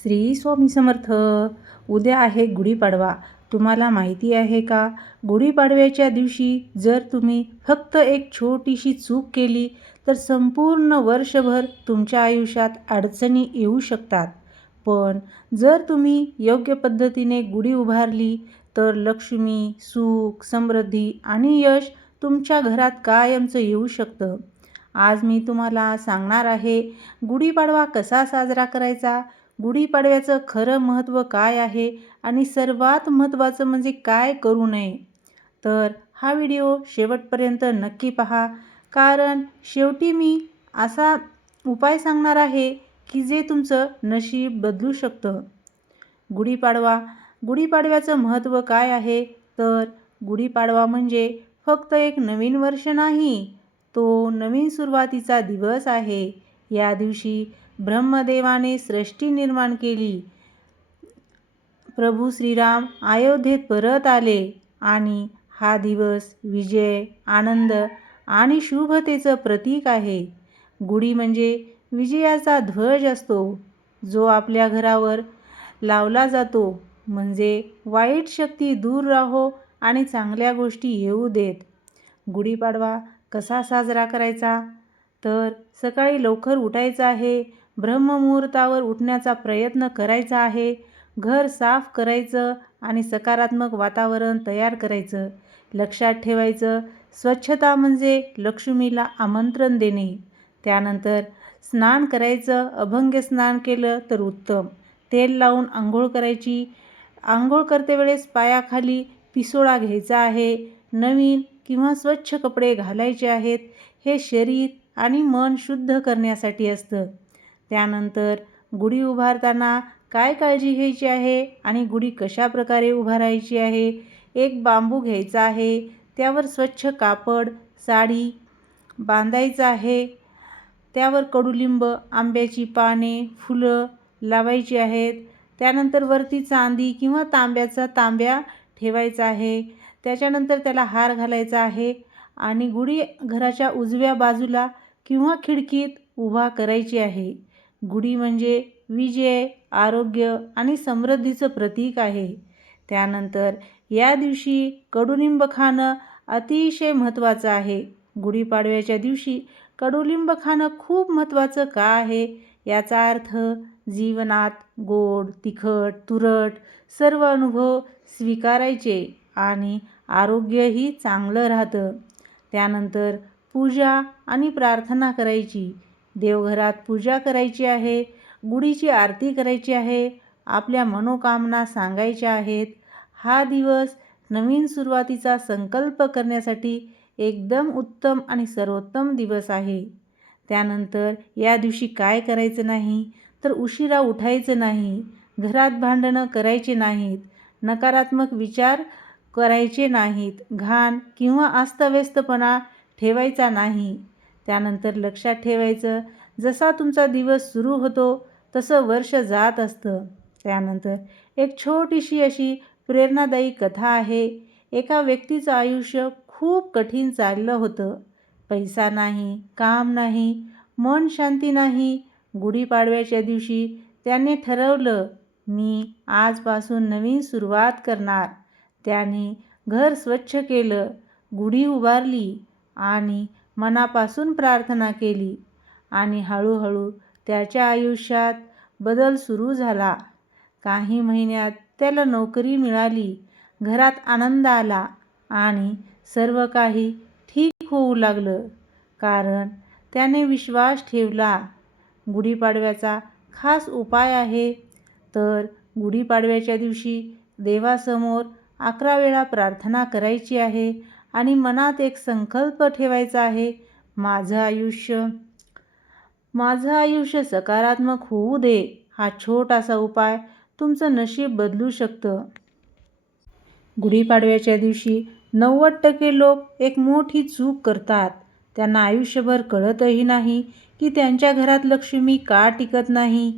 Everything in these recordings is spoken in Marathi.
श्री स्वामी समर्थ. उद्या आहे गुढीपाडवा. तुम्हाला माहिती आहे का, गुढीपाडव्याच्या दिवशी जर तुम्ही फक्त एक छोटीशी चूक केली तर संपूर्ण वर्षभर तुमच्या आयुष्यात अडचणी येऊ शकतात. पण जर तुम्ही योग्य पद्धतीने गुढी उभारली तर लक्ष्मी, सुख, समृद्धी आणि यश तुमच्या घरात कायमचं येऊ शकतं. आज मी तुम्हाला सांगणार आहे गुढीपाडवा कसा साजरा करायचा, गुढीपाडव्याचं खरं महत्त्व काय आहे आणि सर्वात महत्त्वाचं म्हणजे काय करू नये. तर हा व्हिडिओ शेवटपर्यंत नक्की पहा, कारण शेवटी मी असा उपाय सांगणार आहे की जे तुमचं नशीब बदलू शकतं. गुढीपाडव्याचं महत्त्व काय आहे, तर गुढीपाडवा म्हणजे फक्त एक नवीन वर्ष नाही, तो नवीन सुरुवातीचा दिवस आहे. या दिवशी ब्रह्मदेवाने सृष्टी निर्माण केली. प्रभू श्रीराम अयोध्येत परत आले आणि हा दिवस विजय, आनंद आणि शुभतेचं प्रतीक आहे. गुढी म्हणजे विजयाचा ध्वज असतो, जो आपल्या घरावर लावला जातो, म्हणजे वाईट शक्ती दूर राहो आणि चांगल्या गोष्टी येऊ देत. गुढीपाडवा कसा साजरा करायचा, तर सकाळी लवकर उठायचं आहे. ब्रह्ममुहूर्तावर उठण्याचा प्रयत्न करायचा आहे. घर साफ करायचं आणि सकारात्मक वातावरण तयार करायचं. लक्षात ठेवायचं, स्वच्छता म्हणजे लक्ष्मीला आमंत्रण देणे. त्यानंतर स्नान करायचं. अभंग स्नान केलं तर उत्तम. तेल लावून आंघोळ करायची. आंघोळ करतेवेळेस पायाखाली पिसोळा घ्यायचा आहे. नवीन किंवा स्वच्छ कपडे घालायचे आहेत. हे शरीर आणि मन शुद्ध करण्यासाठी असतं. त्यानंतर गुढी उभारताना काय काळजी घ्यायची आहे आणि गुढी कशा प्रकारे उभारायची आहे. एक बांबू घ्यायचा आहे, त्यावर स्वच्छ कापड, साडी बांधायचं आहे. त्यावर कडुलिंब, आंब्याची पाने, फुलं लावायची आहेत. त्यानंतर वरती चांदी किंवा तांब्या ठेवायचा आहे. त्याच्यानंतर त्याला हार घालायचा आहे आणि गुढी घराच्या उजव्या बाजूला किंवा खिडकीत उभा करायची आहे. गुढी म्हणजे विजय, आरोग्य आणि समृद्धीचं प्रतीक आहे. त्यानंतर या दिवशी कडुलिंब खाणं अतिशय महत्त्वाचं आहे. गुढीपाडव्याच्या दिवशी कडुलिंब खाणं खूप महत्त्वाचं का आहे, याचा अर्थ जीवनात गोड, तिखट, तुरट सर्व अनुभव स्वीकारायचे आणि आरोग्यही चांगलं राहतं. त्यानंतर पूजा आणि प्रार्थना करायची. देवघरात पूजा करायची आहे. गुढीची आरती करायची आहे. आपल्या मनोकामना सांगायच्या आहेत. हा दिवस नवीन सुरुवातीचा संकल्प करण्यासाठी एकदम उत्तम आणि सर्वोत्तम दिवस आहे. त्यानंतर या दिवशी काय करायचं नाही, तर उशिरा उठायचं नाही. घरात भांडणं करायची नाहीत. नकारात्मक विचार करायचे नाहीत. घाण किंवा अस्ताव्यस्तपणा ठेवायचा नाही. त्यानंतर लक्षात ठेवायचं, जसा तुमचा दिवस सुरू होतो तसं वर्ष जात असतं. त्यानंतर एक छोटीशी अशी प्रेरणादायी कथा आहे. एका व्यक्तीचं आयुष्य खूप कठीण चाललं होतं. पैसा नाही, काम नाही, मन शांती नाही. गुढीपाडव्याच्या दिवशी त्याने ठरवलं, मी आजपासून नवीन सुरुवात करणार. त्याने घर स्वच्छ केलं, गुढी उभारली आणि मनापासून प्रार्थना केली आणि हळूहळू त्याच्या आयुष्यात बदल सुरू झाला. काही महिन्यात त्याला नोकरी मिळाली, घरात आनंद आला आणि सर्व काही ठीक होऊ लागलं, कारण त्याने विश्वास ठेवला. गुढीपाडव्याचा खास उपाय आहे, तर गुढीपाडव्याच्या दिवशी देवासमोर 11 वेळा प्रार्थना करायची आहे आणि मनात एक संकल्प ठेवायचा आहे, माझं आयुष्य सकारात्मक होऊ दे. हा छोटासा उपाय तुमचं नशीब बदलू शकतं. गुढीपाडव्याच्या दिवशी 90% लोक एक मोठी चूक करतात. त्यांना आयुष्यभर कळतही नाही की त्यांच्या घरात लक्ष्मी का टिकत नाही.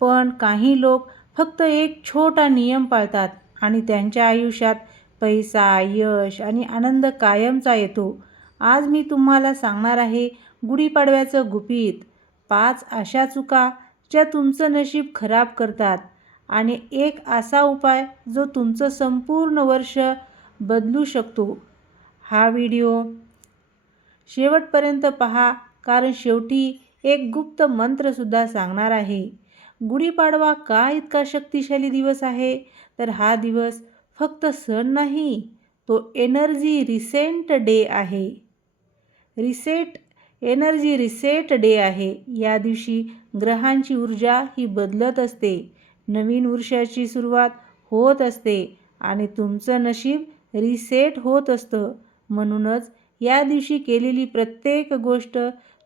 पण काही लोक फक्त एक छोटा नियम पाळतात आणि त्यांच्या आयुष्यात पैसा, यश आणि आनंद कायमचा येतो. आज मी तुम्हाला सांगणार आहे गुढीपाडव्याचं गुपित. 5 अशा चुका ज्या तुमचं नशीब खराब करतात आणि एक असा उपाय जो तुमचं संपूर्ण वर्ष बदलू शकतो. हा व्हिडिओ शेवटपर्यंत पहा, कारण शेवटी एक गुप्त मंत्रसुद्धा सांगणार आहे. गुढीपाडवा का इतका शक्तिशाली दिवस आहे? तर हा दिवस फक्त सण नाही, तो एनर्जी रिसेट डे आहे. एनर्जी रिसेट डे आहे. या दिवशी ग्रहांची ऊर्जा ही बदलत असते, नवीन वर्षाची सुरुवात होत असते आणि तुमचं नशीब रिसेट होत असतं. म्हणूनच या दिवशी केलेली प्रत्येक गोष्ट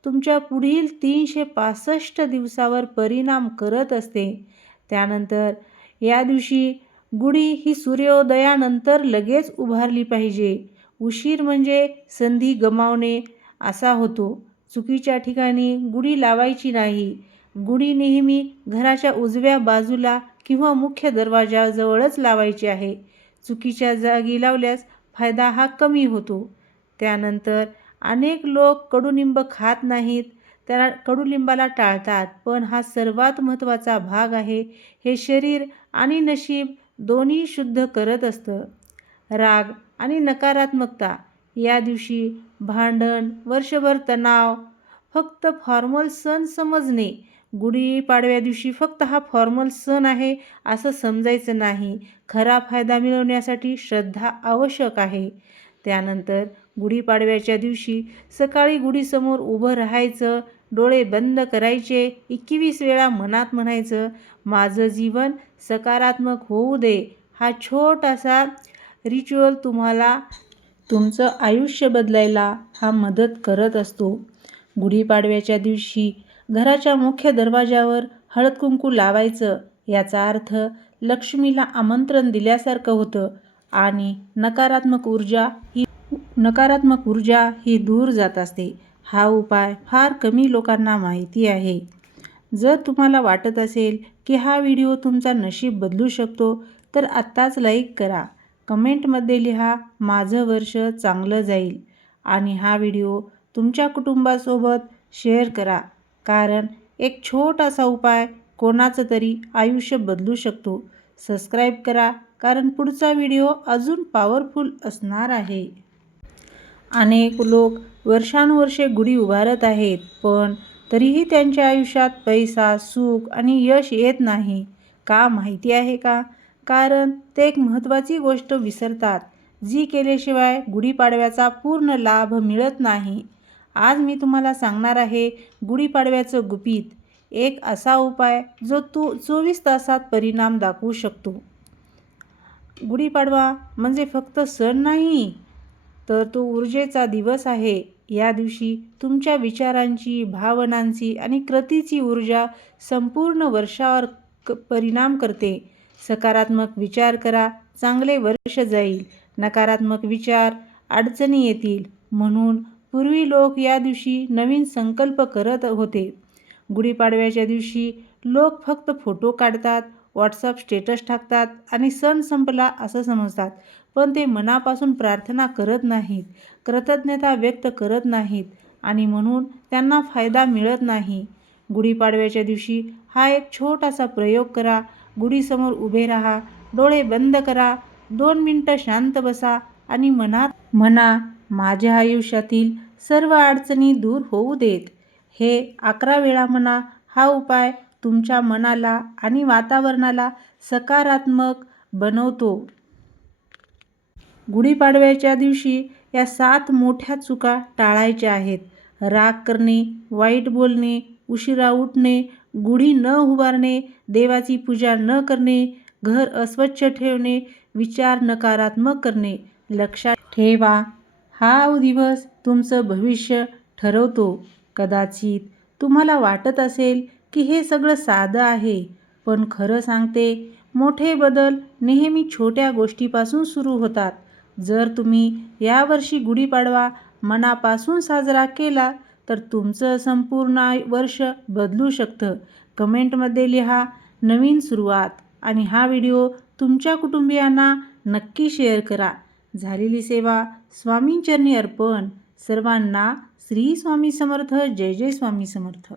तुमच्या पुढील 365 दिवसावर परिणाम करत असते. त्यानंतर या दिवशी गुढी ही सूर्योदयानंतर लगेच उभारली पाहिजे. उशीर म्हणजे संधी गमावणे असा होतो. चुकीच्या ठिकाणी गुढी लावायची नाही. गुढी नेहमी घराच्या उजव्या बाजूला किंवा मुख्य दरवाजाजवळच लावायची आहे. चुकीच्या जागी लावल्यास फायदा हा कमी होतो. त्यानंतर अनेक लोक कडुलिंब खात नाहीत, त्याला कडुलिंबाला टाळतात, पण हा सर्वात महत्त्वाचा भाग आहे. हे शरीर आणि नशीब दोन्ही शुद्ध करत असतं. राग आणि नकारात्मकता या दिवशी भांडण, वर्षभर तणाव, फक्त फॉर्मल सण समजणे. गुढीपाडव्या दिवशी फक्त हा फॉर्मल सण आहे असं समजायचं नाही. खरा फायदा मिळवण्यासाठी श्रद्धा आवश्यक आहे. त्यानंतर गुढीपाडव्याच्या दिवशी सकाळी गुढीसमोर उभं राहायचं, डोळे बंद करायचे, 21 वेळा मनात म्हणायचं, माझं जीवन सकारात्मक होऊ दे. हा छोटासा रिच्युअल तुम्हाला तुमचं आयुष्य बदलायला हा मदत करत असतो. गुढीपाडव्याच्या दिवशी घराच्या मुख्य दरवाजावर हळद कुंकू लावायचं. याचा अर्थ लक्ष्मीला आमंत्रण दिल्यासारखं होतं आणि नकारात्मक ऊर्जा ही दूर जात असते. हा उपाय फार कमी लोकांना माहिती आहे. जर तुम्हाला वाटत असेल की हा व्हिडिओ तुमचा नशीब बदलू शकतो, तर आत्ताच लाईक करा. कमेंटमध्ये लिहा, माझं वर्ष चांगलं जाईल आणि हा व्हिडिओ तुमच्या कुटुंबासोबत शेअर करा, कारण एक छोटासा उपाय कोणाचं तरी आयुष्य बदलू शकतो. सबस्क्राईब करा, कारण पुढचा व्हिडिओ अजून पॉवरफुल असणार आहे. अनेक लोक वर्षानुवर्षे गुढी उभारत आहेत, पण तरीही त्यांच्या आयुष्यात पैसा, सुख आणि यश येत नाही. का माहिती आहे का? कारण ते एक महत्त्वाची गोष्ट विसरतात, जी केल्याशिवाय गुढीपाडव्याचा पूर्ण लाभ मिळत नाही. आज मी तुम्हाला सांगणार आहे गुढीपाडव्याचं गुपित, एक असा उपाय जो 24 तासात परिणाम दाखवू शकतो. गुढीपाडवा म्हणजे फक्त सण नाही, तर तो ऊर्जेचा दिवस आहे. या दिवशी तुमच्या विचारांची, भावनांची आणि कृतीची ऊर्जा संपूर्ण वर्षावर परिणाम करते. सकारात्मक विचार करा, चांगले वर्ष जाईल. नकारात्मक विचार, अडचणी येतील. म्हणून पूर्वी लोक या दिवशी नवीन संकल्प करत होते. गुढीपाडव्याच्या दिवशी लोक फक्त फोटो काढतात, व्हॉट्सअप स्टेटस टाकतात आणि सण संपला असं समजतात, पण ते मनापासून प्रार्थना करत नाहीत, कृतज्ञता व्यक्त करत नाहीत आणि म्हणून त्यांना फायदा मिळत नाही. गुढीपाडव्याच्या दिवशी हा एक छोटासा प्रयोग करा. गुढीसमोर उभे राहा, डोळे बंद करा, 2 मिनिटं शांत बसा आणि मनात म्हणा, माझ्या आयुष्यातील सर्व अडचणी दूर होऊ देत. हे 11 वेळा म्हणा. हा उपाय तुमच्या मनाला आणि वातावरणाला सकारात्मक बनवतो. गुढीपाडव्याच्या दिवशी या 7 मोठ्या चुका टाळायच्या आहेत. राग करणे, वाईट बोलणे, उशिरा उठणे, गुढी न उभारणे, देवाची पूजा न करणे, घर अस्वच्छ ठेवणे, विचार नकारात्मक करणे. लक्षात ठेवा, हा दिवस तुमचं भविष्य ठरवतो. कदाचित तुम्हाला वाटत असेल की हे सगळं साधं आहे, पण खरं सांगते, मोठे बदल नेहमी छोट्या गोष्टीपासून सुरू होतात. जर तुम्ही यावर्षी गुढीपाडवा मनापासून साजरा केला, तर तुमचं संपूर्ण वर्ष बदलू शकतं. कमेंटमध्ये लिहा, नवीन सुरुवात आणि हा व्हिडिओ तुमच्या कुटुंबियांना नक्की शेअर करा. झालेली सेवा स्वामींचरणी अर्पण. सर्वांना श्री स्वामी समर्थ. जय जय स्वामी समर्थ.